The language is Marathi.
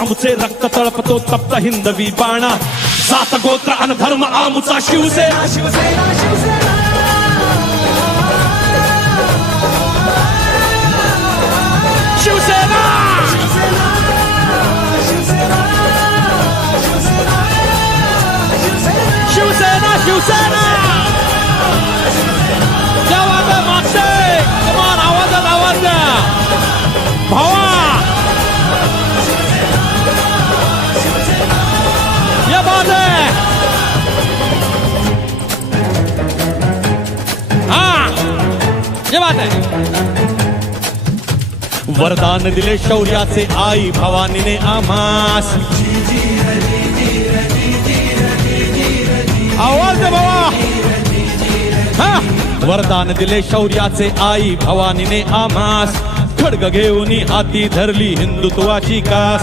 आमचे रक्त तळपतो तप्त हिंदवी बाणा सात गोत्र अन धर्म आमचा शिवसेना शिवसेना शिवसेना शिवसेना शिवसेना शिवसेना जेव्हा ये है बात है। वरदान दिले शौर्याचे आई भवानीने आम्हास। आवाज दे बाबा। वरदान दिले शौर्याचे आई भवानीने आम्हास। खडग घेऊन हाती धरली हिंदुत्वाची कास।